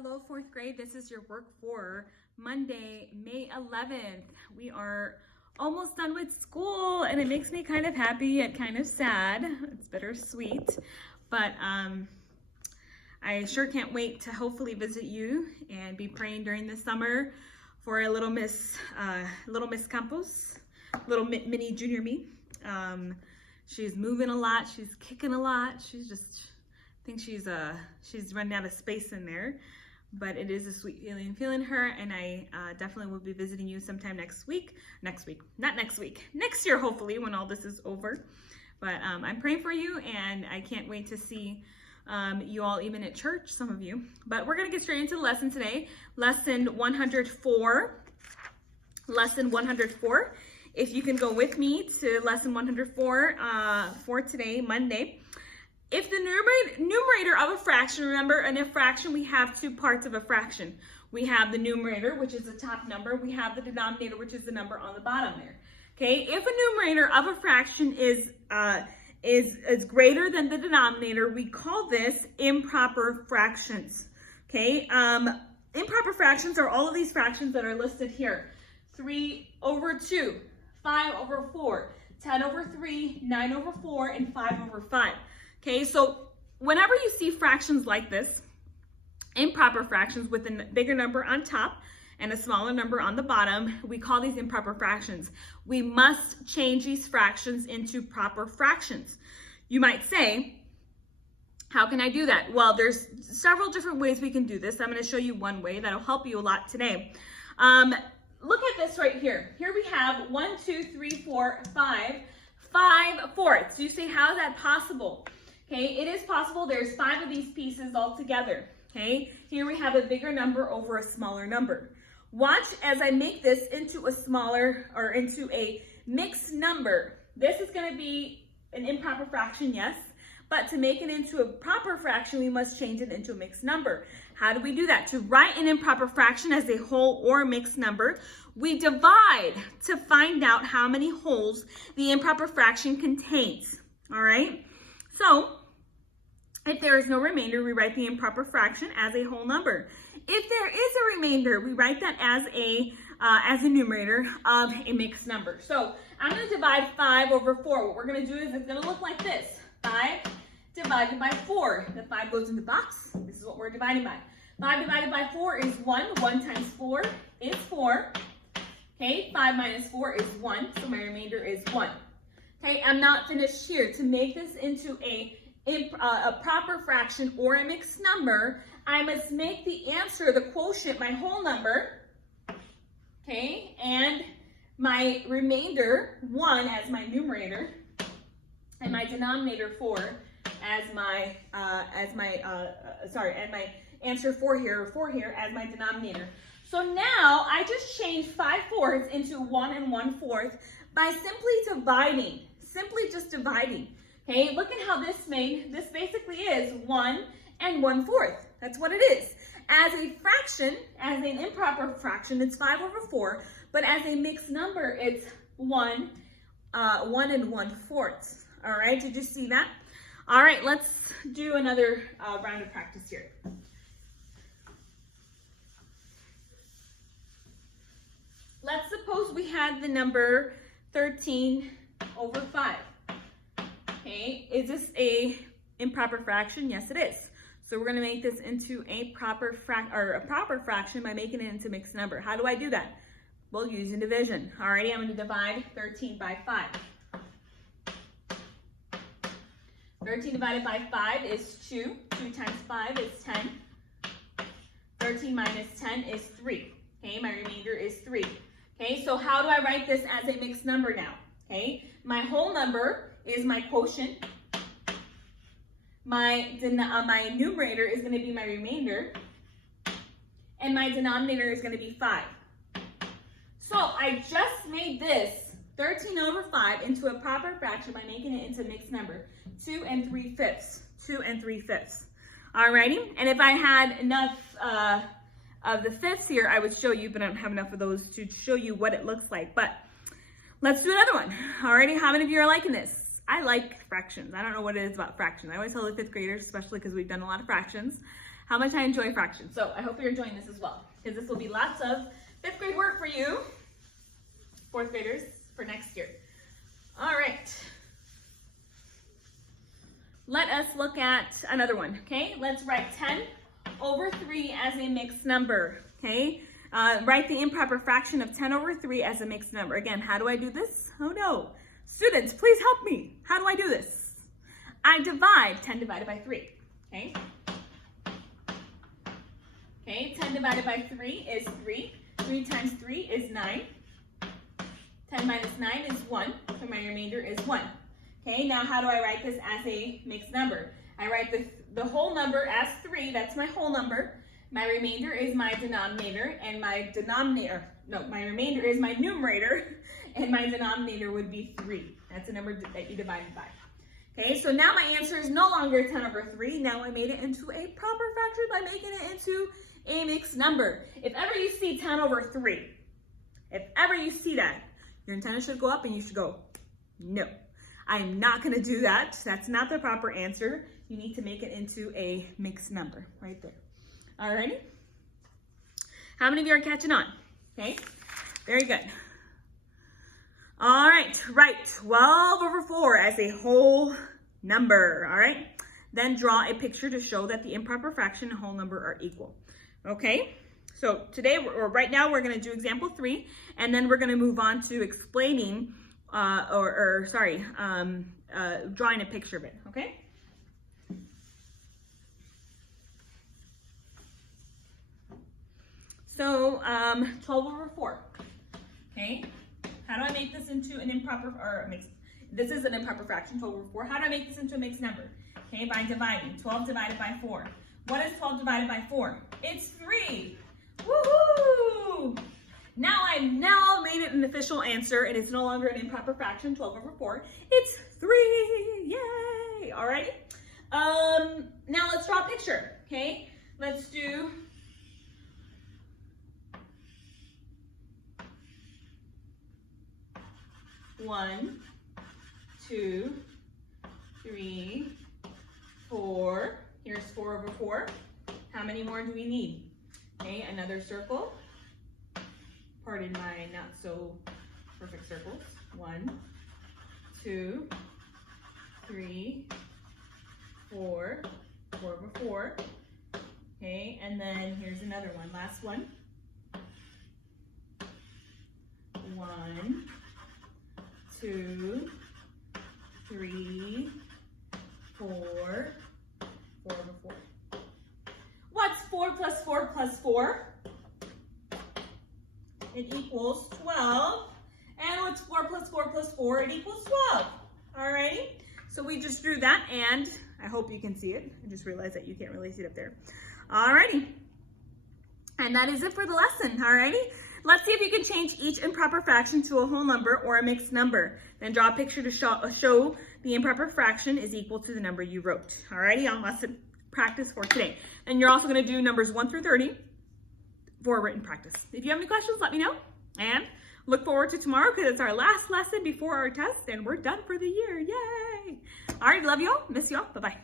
Hello, fourth grade. This is your work for Monday, May 11th. We are almost done with school and it makes me kind of happy and kind of sad. It's bittersweet, but I sure can't wait to hopefully visit you and be praying during the summer for a little Miss Campos, little mini junior me. She's moving a lot. She's kicking a lot. She's just, I think she's running out of space in there, but it is a sweet feeling feeling her, and I definitely will be visiting you sometime next year, hopefully, when all this is over. But I'm praying for you, and I can't wait to see you all, even at church, some of you. But we're gonna get straight into the lesson today. Lesson 104. If you can go with me to lesson 104 for today, Monday. If the numerator of a fraction, remember in a fraction we have two parts of a fraction. We have the numerator, which is the top number. We have the denominator, which is the number on the bottom there. Okay, if a numerator of a fraction is greater than the denominator, we call this improper fractions. Okay, improper fractions are all of these fractions that are listed here. 3 over 2, 5 over 4, 10 over 3, 9 over 4, and 5 over 5. Okay, so whenever you see fractions like this, improper fractions with a bigger number on top and a smaller number on the bottom, we call these improper fractions. We must change these fractions into proper fractions. You might say, how can I do that? Well, there's several different ways we can do this. I'm going to show you one way that'll help you a lot today. Look at this right here. Here we have 1, 2, 3, 4, 5 fourths. You say, how is that possible? Okay, it is possible. There's 5 of these pieces all together. Okay, here we have a bigger number over a smaller number. Watch as I make this into a smaller, or into a mixed number. This is going to be an improper fraction, yes, but to make it into a proper fraction, we must change it into a mixed number. How do we do that? To write an improper fraction as a whole or a mixed number, we divide to find out how many wholes the improper fraction contains. All right, so if there is no remainder, we write the improper fraction as a whole number. If there is a remainder, we write that as a numerator of a mixed number. So I'm going to divide 5 over 4. What we're going to do is it's going to look like this. 5 divided by 4. The 5 goes in the box. This is what we're dividing by. 5 divided by 4 is 1. 1 times 4 is 4. Okay, 5 minus 4 is 1. So my remainder is 1. Okay, I'm not finished here. To make this into a proper fraction or a mixed number, I must make the answer, the quotient, my whole number, okay, and my remainder, 1, as my numerator, and my denominator, 4, as my answer 4 here as my denominator. So now I just changed 5 fourths into 1 and 1/4 by simply just dividing. Okay, look at how this basically is 1 and 1/4. That's what it is. As a fraction, as an improper fraction, it's 5 over 4, but as a mixed number, it's 1 and 1/4. All right, did you see that? All right, let's do another round of practice here. Let's suppose we had the number 13 over 5. Okay, is this a improper fraction? Yes, it is. So we're going to make this into a proper fraction by making it into a mixed number. How do I do that? Well, using division. Alrighty, I'm going to divide 13 by 5. 13 divided by 5 is 2. 2 times 5 is 10. 13 minus 10 is 3. Okay, my remainder is 3. Okay, so how do I write this as a mixed number now? Okay, my whole number is my quotient. My numerator is going to be my remainder, and my denominator is going to be 5. So I just made this 13 over 5 into a proper fraction by making it into a mixed number, 2 3/5. 2 3/5. Alrighty, and if I had enough of the fifths here, I would show you, but I don't have enough of those to show you what it looks like. But let's do another one. Alrighty, how many of you are liking this? I like fractions. I don't know what it is about fractions. I always tell the fifth graders, especially because we've done a lot of fractions, how much I enjoy fractions. So I hope you're enjoying this as well, because this will be lots of 5th grade work for you, 4th graders, for next year. All right. Let us look at another one, okay? Let's write 10 over 3 as a mixed number, okay? Write the improper fraction of 10 over 3 as a mixed number. Again, how do I do this? Oh no. Students, please help me. How do I do this? I divide 10 divided by 3, okay? Okay, 10 divided by 3 is 3. 3 times 3 is 9. 10 minus 9 is 1, so my remainder is 1. Okay, now how do I write this as a mixed number? I write the whole number as 3, that's my whole number. My remainder is my denominator, and my remainder is my numerator, and my denominator would be 3. That's the number that you divided by. Okay, so now my answer is no longer 10 over 3. Now I made it into a proper fraction by making it into a mixed number. If ever you see 10 over 3, if ever you see that, your antenna should go up and you should go, no, I'm not gonna do that. That's not the proper answer. You need to make it into a mixed number right there. Alrighty? How many of you are catching on? Okay, very good. All right, write 12 over 4 as a whole number, all right? Then draw a picture to show that the improper fraction and whole number are equal, okay? So today, right now, we're gonna do example 3, and then we're gonna move on to explaining, drawing a picture of it, okay? So 12 over 4, okay? How do I make this into an improper, or a mixed, this is an improper fraction, 12 over 4. How do I make this into a mixed number? Okay, by dividing, 12 divided by 4. What is 12 divided by 4? It's 3. Woohoo! Now I've made it an official answer, and it's no longer an improper fraction, 12 over 4. It's 3, yay! Alrighty. Now let's draw a picture, okay? Let's do 1, 2, 3, 4. Here's 4 over 4. How many more do we need? Okay, another circle. Pardon my not so perfect circles. 1, 2, 3, 4. 4 over 4. Okay, and then here's another one. Last one. 1, 2, 3, 4, 4 over 4. What's 4 plus 4 plus 4? It equals 12. And what's 4 plus 4 plus 4? It equals 12. Alrighty? So we just drew that, and I hope you can see it. I just realized that you can't really see it up there. Alrighty. And that is it for the lesson, alrighty? Let's see if you can change each improper fraction to a whole number or a mixed number. Then draw a picture to show the improper fraction is equal to the number you wrote. Alrighty, on lesson practice for today. And you're also gonna do numbers 1 through 30 for written practice. If you have any questions, let me know. And look forward to tomorrow, because it's our last lesson before our test, and we're done for the year, yay! All right, love y'all, miss y'all, bye-bye.